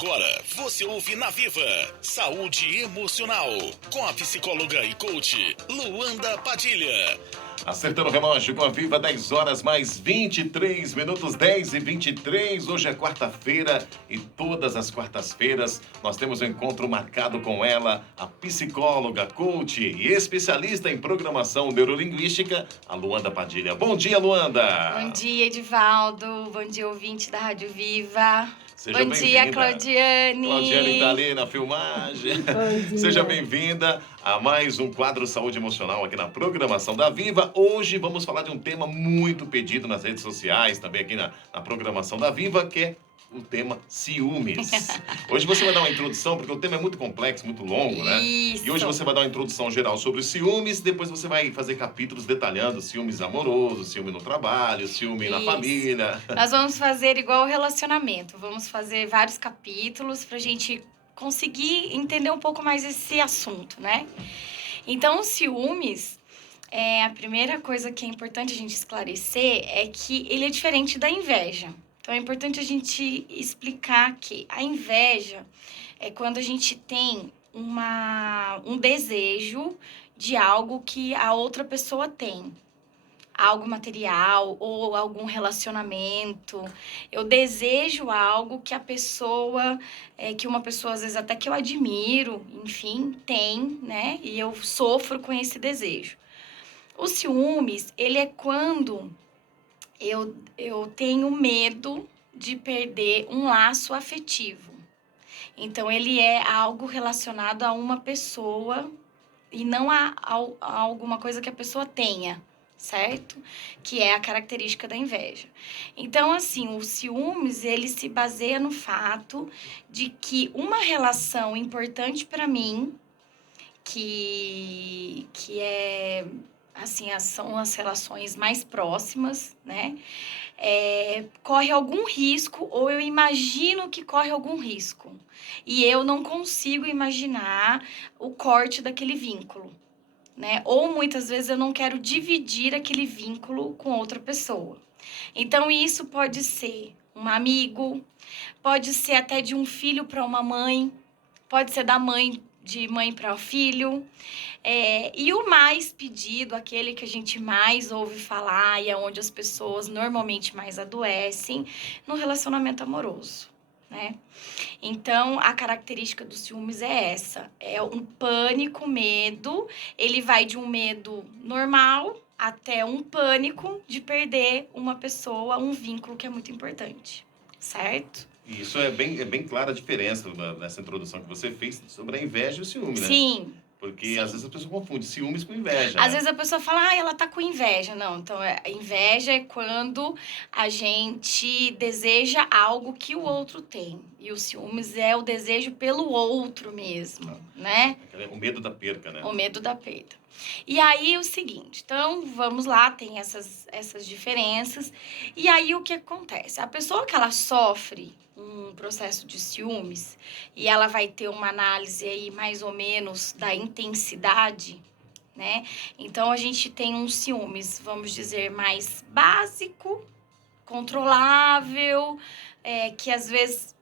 Agora você ouve na Viva Saúde Emocional com a psicóloga e coach Luanda Padilha. Acertando o relógio com a Viva, 10 horas mais 23 minutos, 10h23. Hoje é quarta-feira e todas as quartas-feiras nós temos um encontro marcado com ela, a psicóloga, coach e especialista em programação neurolinguística, a Luanda Padilha. Bom dia, Luanda! Bom dia, Edivaldo. Bom dia, ouvinte da Rádio Viva. Seja Bom dia, Claudiane. Claudiane está ali na filmagem. Seja bem-vinda a mais um quadro Saúde Emocional aqui na programação da Viva. Hoje vamos falar de um tema muito pedido nas redes sociais, também aqui na programação da Viva, que é o tema ciúmes. Hoje você vai dar uma introdução, porque o tema é muito complexo, muito longo, né? Isso. E hoje você vai dar uma introdução geral sobre os ciúmes, depois você vai fazer capítulos detalhando ciúmes amorosos, ciúme no trabalho, ciúme na família. Nós vamos fazer igual o relacionamento. Vamos fazer vários capítulos pra gente conseguir entender um pouco mais esse assunto, né? Então, os ciúmes, a primeira coisa que é importante a gente esclarecer é que ele é diferente da inveja. Então, é importante a gente explicar que a inveja é quando a gente tem um desejo de algo que a outra pessoa tem. Algo material ou algum relacionamento. Eu desejo algo que a pessoa, que uma pessoa, às vezes até que eu admiro, enfim, tem, né? E eu sofro com esse desejo. O ciúmes, ele é quando eu tenho medo de perder um laço afetivo. Então, ele é algo relacionado a uma pessoa e não a alguma coisa que a pessoa tenha, certo? Que é a característica da inveja. Então, assim, o ciúmes, ele se baseia no fato de que uma relação importante para mim, que é, assim, são as relações mais próximas, né? Corre algum risco, ou eu imagino que corre algum risco. E eu não consigo imaginar o corte daquele vínculo, né? Ou muitas vezes eu não quero dividir aquele vínculo com outra pessoa. Então, isso pode ser um amigo, pode ser até de um filho para uma mãe, pode ser de mãe para o filho. E o mais pedido, aquele que a gente mais ouve falar e é onde as pessoas normalmente mais adoecem, no relacionamento amoroso, né? Então, a característica dos ciúmes é essa, é um pânico, medo, ele vai de um medo normal até um pânico de perder uma pessoa, um vínculo que é muito importante, certo? E isso é bem clara a diferença nessa introdução que você fez sobre a inveja e o ciúme, né? Sim. Porque Sim. às vezes a pessoa confunde ciúmes com inveja. Às vezes a pessoa fala, ela tá com inveja. Não, então a inveja é quando a gente deseja algo que o outro tem. E o ciúmes é o desejo pelo outro mesmo, né? O medo da perca, né? O medo da perda. E aí o seguinte, então vamos lá, tem essas diferenças. E aí o que acontece? A pessoa que ela sofre um processo de ciúmes e ela vai ter uma análise aí mais ou menos da intensidade, né? Então a gente tem um ciúmes, vamos dizer, mais básico, controlável, que às vezes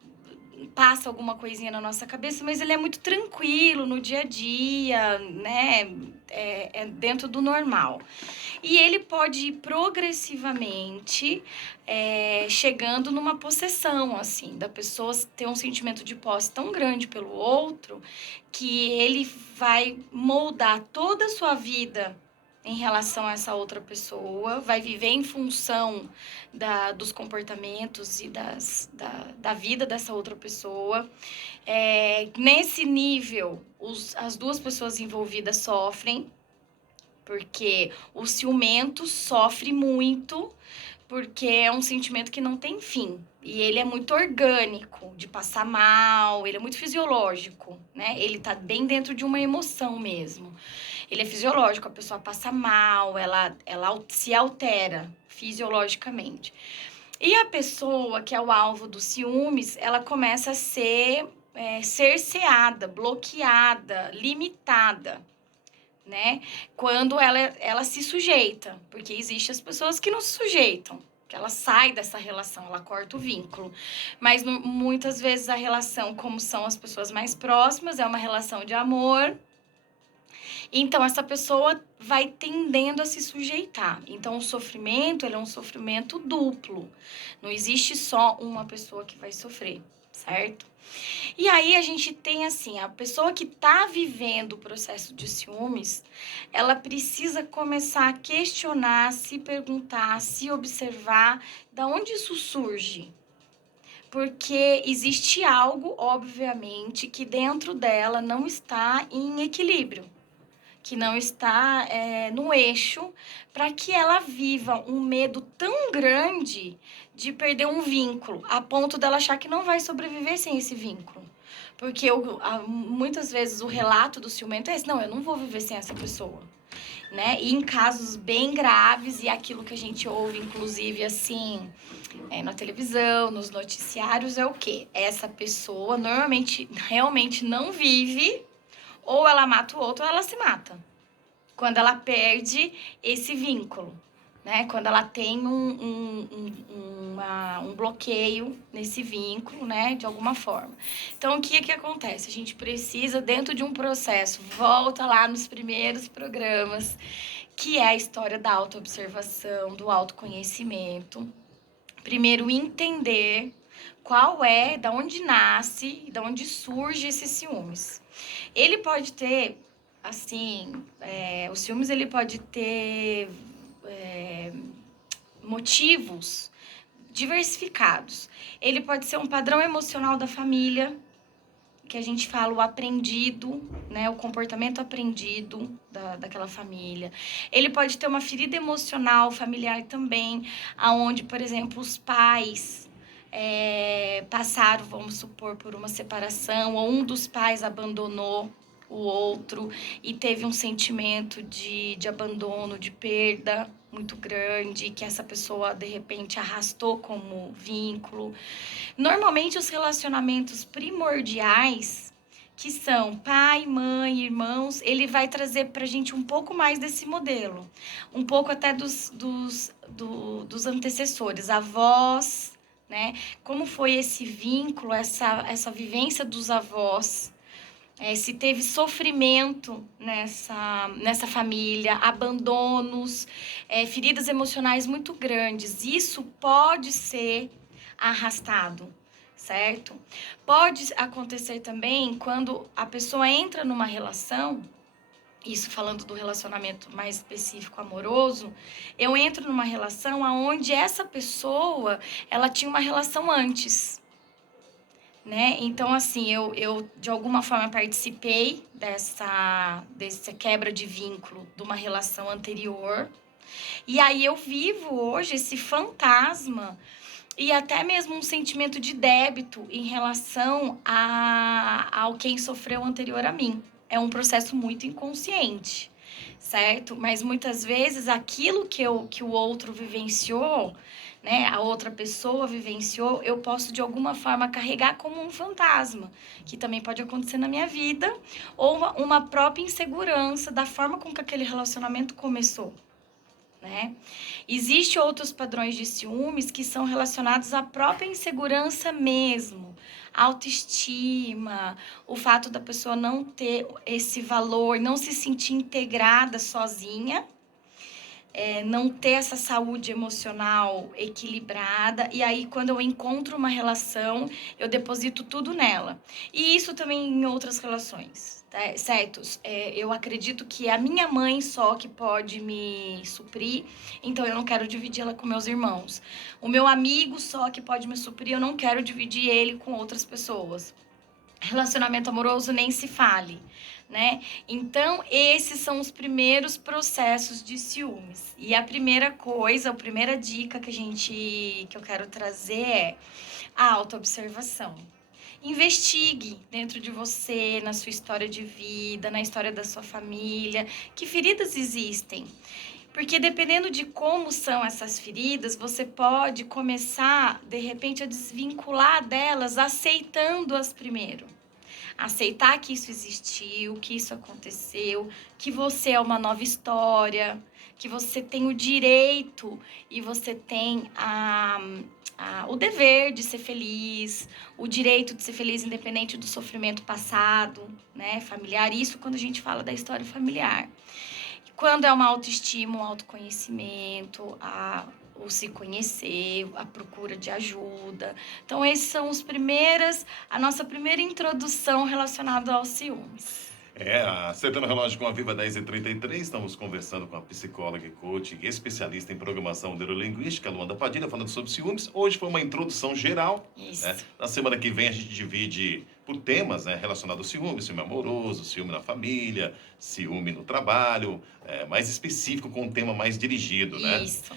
passa alguma coisinha na nossa cabeça, mas ele é muito tranquilo no dia a dia, né? Dentro do normal. E ele pode ir progressivamente chegando numa possessão, assim, da pessoa ter um sentimento de posse tão grande pelo outro que ele vai moldar toda a sua vida em relação a essa outra pessoa, vai viver em função dos comportamentos e da vida dessa outra pessoa. Nesse nível, as duas pessoas envolvidas sofrem, porque o ciumento sofre muito, porque é um sentimento que não tem fim. E ele é muito orgânico, de passar mal, ele é muito fisiológico, né? Ele tá bem dentro de uma emoção mesmo. Ele é fisiológico, a pessoa passa mal, ela se altera fisiologicamente. E a pessoa que é o alvo dos ciúmes, ela começa a ser cerceada, bloqueada, limitada, né? Quando ela se sujeita, porque existem as pessoas que não se sujeitam, que ela sai dessa relação, ela corta o vínculo. Mas muitas vezes a relação, como são as pessoas mais próximas, é uma relação de amor. Então, essa pessoa vai tendendo a se sujeitar. Então, o sofrimento, ele é um sofrimento duplo. Não existe só uma pessoa que vai sofrer, certo? E aí, a gente tem, assim, a pessoa que tá vivendo o processo de ciúmes, ela precisa começar a questionar, se perguntar, se observar, da onde isso surge? Porque existe algo, obviamente, que dentro dela não está em equilíbrio, que não está no eixo, para que ela viva um medo tão grande de perder um vínculo, a ponto dela achar que não vai sobreviver sem esse vínculo. Porque muitas vezes o relato do ciumento é esse: não, eu não vou viver sem essa pessoa. Né? E em casos bem graves, e aquilo que a gente ouve, inclusive, assim, na televisão, nos noticiários, é o quê? Essa pessoa normalmente realmente não vive, ou ela mata o outro ou ela se mata. Quando ela perde esse vínculo, né? Quando ela tem um bloqueio nesse vínculo, né? De alguma forma. Então, o que acontece? A gente precisa, dentro de um processo, volta lá nos primeiros programas, que é a história da autoobservação, do autoconhecimento. Primeiro, entender da onde nasce, da onde surge esses ciúmes. Ele pode ter, assim, o ciúmes, ele pode ter motivos diversificados. Ele pode ser um padrão emocional da família, que a gente fala o aprendido, né, o comportamento aprendido daquela família. Ele pode ter uma ferida emocional familiar também, aonde, por exemplo, os pais passaram, vamos supor, por uma separação, ou um dos pais abandonou o outro e teve um sentimento de abandono, de perda muito grande, que essa pessoa, de repente, arrastou como vínculo. Normalmente, os relacionamentos primordiais, que são pai, mãe, irmãos, ele vai trazer pra gente um pouco mais desse modelo. Um pouco até dos antecessores, avós, né? Como foi esse vínculo, essa vivência dos avós, se teve sofrimento nessa família, abandonos, feridas emocionais muito grandes. Isso pode ser arrastado, certo? Pode acontecer também quando a pessoa entra numa relação, isso falando do relacionamento mais específico, amoroso, eu entro numa relação onde essa pessoa, ela tinha uma relação antes, né? Então, assim, eu de alguma forma participei dessa quebra de vínculo de uma relação anterior. E aí eu vivo hoje esse fantasma e até mesmo um sentimento de débito em relação ao quem sofreu anterior a mim. É um processo muito inconsciente, certo? Mas muitas vezes aquilo que o outro vivenciou, né, a outra pessoa vivenciou, eu posso de alguma forma carregar como um fantasma, que também pode acontecer na minha vida, ou uma própria insegurança da forma com que aquele relacionamento começou, né? Existem outros padrões de ciúmes que são relacionados à própria insegurança mesmo, autoestima, o fato da pessoa não ter esse valor, não se sentir integrada sozinha, não ter essa saúde emocional equilibrada, e aí quando eu encontro uma relação, eu deposito tudo nela. E isso também em outras relações, tá? Certo? Eu acredito que é a minha mãe só que pode me suprir, então eu não quero dividir ela com meus irmãos. O meu amigo só que pode me suprir, eu não quero dividir ele com outras pessoas. Relacionamento amoroso nem se fale, né? Então, esses são os primeiros processos de ciúmes. E a primeira coisa, a primeira dica que eu quero trazer é a autoobservação. Investigue dentro de você, na sua história de vida, na história da sua família, que feridas existem. Porque dependendo de como são essas feridas, você pode começar, de repente, a desvincular delas, aceitando-as primeiro. Aceitar que isso existiu, que isso aconteceu, que você é uma nova história, que você tem o direito e você tem o dever de ser feliz, o direito de ser feliz independente do sofrimento passado, né, familiar. Isso quando a gente fala da história familiar. Quando é uma autoestima, um autoconhecimento, o se conhecer, a procura de ajuda. Então, esses são a nossa primeira introdução relacionada aos ciúmes. Acertando o relógio com a Viva 10h33, estamos conversando com a psicóloga e coach e especialista em programação neurolinguística, Luanda Padilha, falando sobre ciúmes. Hoje foi uma introdução geral. Isso. Né? Na semana que vem a gente divide por temas, né, relacionados ao ciúme, ciúme amoroso, ciúme na família, ciúme no trabalho, mais específico, com um tema mais dirigido, né? Isso.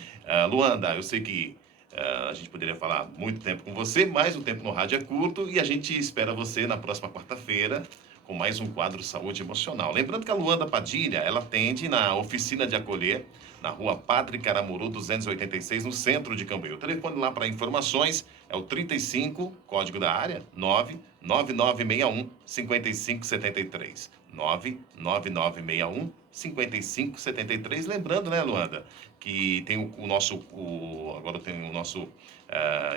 Luanda, eu sei que a gente poderia falar muito tempo com você, mas o tempo no rádio é curto e a gente espera você na próxima quarta-feira com mais um quadro Saúde Emocional. Lembrando que a Luanda Padilha, ela atende na Oficina de Acolher, na rua Padre Caramuru 286, no centro de Cambuí. O telefone lá para informações é o 35, código da área, 99961 5573. 99961 5573. Lembrando, né, Luanda, que tem agora tem o nosso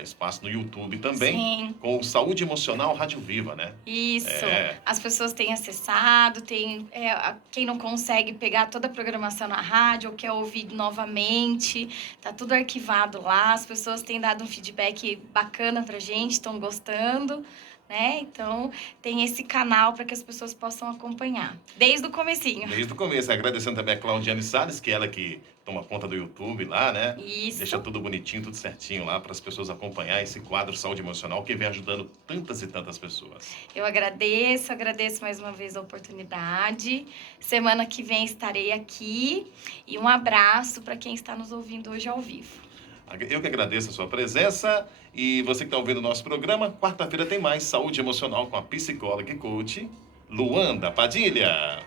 espaço no YouTube também. Sim. Com o Saúde Emocional Rádio Viva, né? Isso. As pessoas têm acessado, quem não consegue pegar toda a programação na rádio ou quer ouvir novamente, tá tudo arquivado lá. As pessoas têm dado um feedback bacana pra gente, estão gostando. Né? Então, tem esse canal para que as pessoas possam acompanhar, desde o comecinho. Desde o começo. Agradecendo também a Claudiane Salles, que é ela que toma conta do YouTube lá, né? Isso. Deixa tudo bonitinho, tudo certinho lá para as pessoas acompanhar esse quadro Saúde Emocional que vem ajudando tantas e tantas pessoas. Eu agradeço mais uma vez a oportunidade. Semana que vem estarei aqui e um abraço para quem está nos ouvindo hoje ao vivo. Eu que agradeço a sua presença e você que está ouvindo o nosso programa, quarta-feira tem mais Saúde Emocional com a psicóloga e coach Luanda Padilha.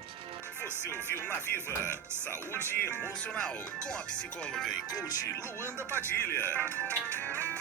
Você ouviu na Viva Saúde Emocional com a psicóloga e coach Luanda Padilha.